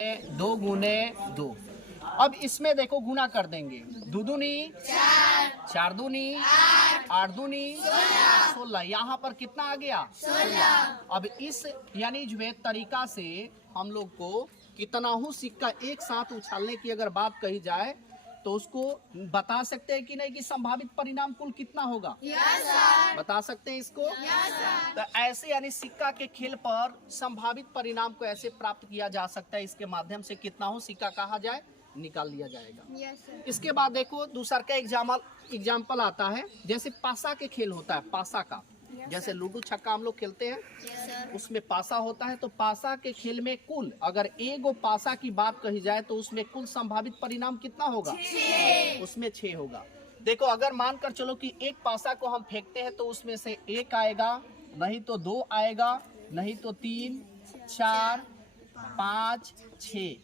2 गुने 2। अब इसमें देखो गुना कर देंगे। 2 दूनी 4 दूनी 8 दूनी 16। यहाँ पर कितना आ गया 16। अब इस यानी जो है तरीका से हम लोग को कितना हो सिक्का एक साथ उछालने की अगर बात कही जाए तो उसको बता सकते हैं कि नहीं कि संभावित परिणाम कुल कितना होगा। बता सकते हैं इसको। तो ऐसे यानी सिक्का के खेल पर संभावित परिणाम को ऐसे प्राप्त किया जा सकता है। इसके माध्यम से कितना हो सिक्का कहा जाए निकाल लिया जाएगा। इसके बाद देखो दूसरा का एग्जाम्पल आता है। जैसे पासा के खेल होता है, पासा का जैसे लूडो छक्का हम लोग खेलते हैं उसमें पासा होता है। तो पासा के खेल में कुल अगर एगो पासा की बात कही जाए तो उसमें कुल संभावित परिणाम कितना होगा, उसमें 6 होगा। देखो अगर मानकर चलो कि एक पासा को हम फेंकते हैं तो उसमें से 1 आएगा, नहीं तो 2 आएगा, नहीं तो 3 4 5 6,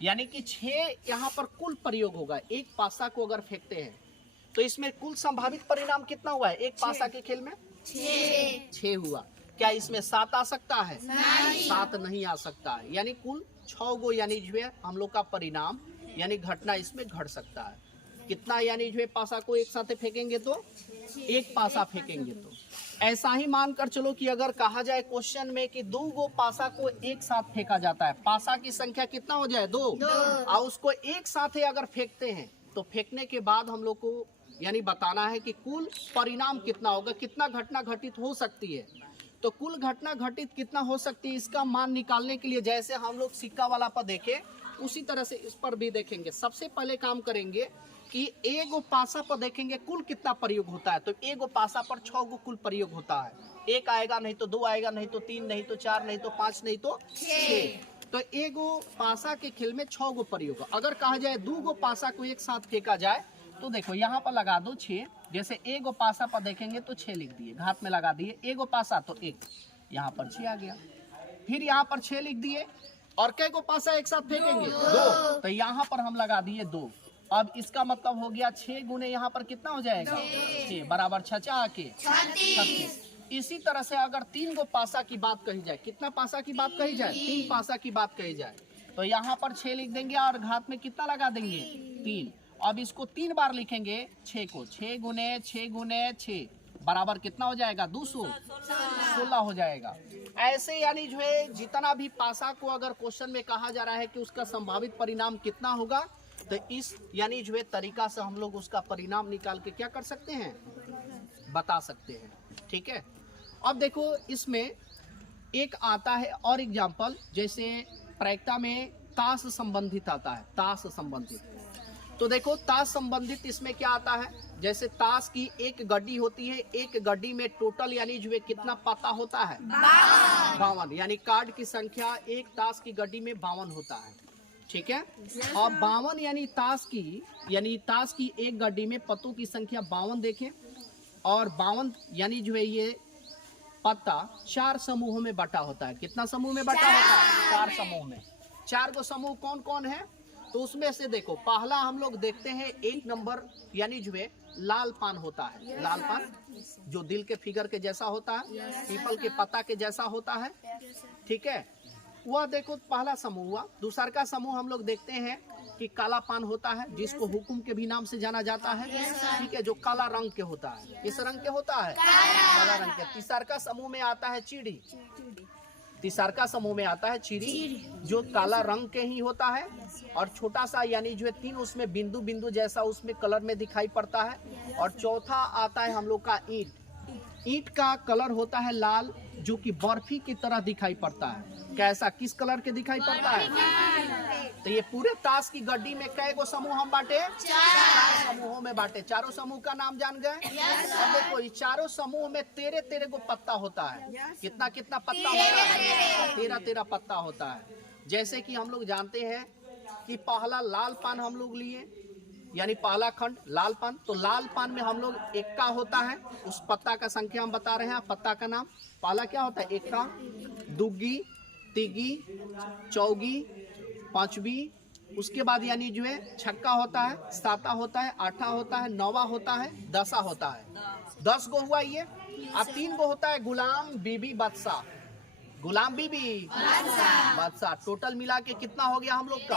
यानी कि 6 यहाँ पर कुल प्रयोग होगा। एक पासा को अगर फेंकते हैं तो इसमें कुल संभावित परिणाम कितना हुआ है एक पासा के खेल में 6 हुआ। क्या इसमें 7 आ सकता है? 7 नहीं आ सकता है। यानी कुल 6 गो यानी जो है हम लोग का परिणाम यानी घटना इसमें घट सकता है। कितना यानी जो है पासा को एक साथ फेंकेंगे तो एक पासा फेंकेंगे तो ऐसा ही मानकर चलो कि अगर कहा जाए क्वेश्चन में कि 2 गो पासा को एक साथ फेंका जाता है, पासा की संख्या कितना हो जाए 2 और उसको एक साथ ही अगर फेंकते हैं तो फेंकने के बाद हम लोग को यानी बताना है कि कुल परिणाम कितना होगा, कितना घटना घटित हो सकती है। तो कुल घटना घटित कितना हो सकती है इसका मान निकालने के लिए जैसे हम लोग सिक्का वाला पर देखे उसी तरह से इस पर भी देखेंगे। सबसे पहले काम करेंगे कि एगो पासा पर देखेंगे कुल कितना प्रयोग होता है। तो एगो पासा पर 6 गो कुल प्रयोग होता है। 1 आएगा, नहीं तो 2 आएगा, नहीं तो 3, नहीं तो 4, नहीं तो 5, नहीं तो 6। तो एगो पासा के खेल में 6 गो प्रयोग। अगर कहा जाए 2 गो पासा को एक साथ फेंका जाए तो देखो यहाँ पर लगा दो 6। जैसे एगो पासा पर देखेंगे तो 6 लिख दिए, घात में लगा दिए। एगो पासा तो 1, यहाँ पर 6 आ गया। फिर यहाँ पर 6 लिख दिए और कै गो पासा एक साथ फेंकेंगे 2, तो यहाँ पर हम लगा दिए 2। अब इसका मतलब हो गया 6 गुने यहाँ पर कितना हो जाएगा 6 बराबर 6 आके 36। इसी तरह से अगर 3 गो पासा की बात कही जाए, कितना पासा की बात कही जाए 3 पासा की बात कही जाए तो यहाँ पर 6 लिख देंगे और घात में कितना लगा देंगे 3। अब इसको 3 बार लिखेंगे 6 को, 6 गुने 6 बराबर कितना हो जाएगा 216 हो जाएगा। ऐसे यानी जो है जितना भी पासा को अगर क्वेश्चन में कहा जा रहा है कि उसका संभावित परिणाम कितना होगा तो इस यानी जो है तरीका से हम लोग उसका परिणाम निकाल के क्या कर सकते हैं बता सकते हैं। ठीक है। अब देखो इसमें एक आता है और एग्जाम्पल, जैसे प्रायिकता में ताश संबंधित आता है। ताश संबंधित तो देखो ताश संबंधित इसमें क्या आता है। जैसे ताश की एक गड्डी होती है, एक गड्डी में टोटल यानी जो है कितना पत्ता होता है 52, यानी कार्ड की संख्या एक ताश की गड्डी में 52 होता है। ठीक है। और 52 यानी ताश की एक गड्डी में पत्तों की संख्या 52 देखें और 52 यानी जो है ये पत्ता 4 समूहों में बटा होता है। कितना समूह में बटा होता है 4 समूह में। 4 गो समूह कौन कौन है तो उसमें से देखो पहला हम लोग देखते हैं 1 नंबर यानी जो है लाल पान होता है। लाल पान जो दिल के फिगर के जैसा होता है, पीपल के पत्ता के जैसा होता है। ठीक है। वह देखो पहला समूह हुआ। दूसरा का समूह हम लोग देखते हैं कि काला पान होता है जिसको हुकुम के भी नाम से जाना जाता है। ठीक है। जो काला रंग के होता है। किस रंग के होता है काला रंग के। तीसरा का समूह में आता है चीड़ी। तीसरा का समूह में आता है चीड़ी जो काला रंग के ही होता है और छोटा सा यानी जो है 3 उसमें बिंदु बिंदु जैसा उसमें कलर में दिखाई पड़ता है। और चौथा आता है हम लोग का ईंट। ईंट का कलर होता है लाल जो कि बर्फी की तरह दिखाई पड़ता है। कैसा किस कलर के दिखाई पड़ता है। तो ये पूरे ताश की गड्डी में कै गो समूह हम बांटे 4 समूहों में बांटे। चारों समूह का नाम जान गए। अब देखो इस चारों समूह में 13 गो पत्ता होता है। कितना कितना पत्ता होता है 13 पत्ता होता है। जैसे कि हम लोग जानते हैं कि पहला लाल पान हम लोग लिए यानी पहला खंड लाल पान। तो लाल पान में हम लोग एक्का होता है, उस पत्ता का संख्या हम बता रहे हैं। पत्ता का नाम पहला क्या होता है एक्का, दुग्गी, तिगी, चौगी, पांचवी। उसके बाद यानी जो है छक्का होता है, साता होता है, आठा होता है, नौवा होता है, दसा होता है। 10 गो हुआ ये। अब 3 गो होता है गुलाम, बीबी, बादशाह। गुलाम बीबी, बादशाह। टोटल मिला के कितना हो गया हम लोग का?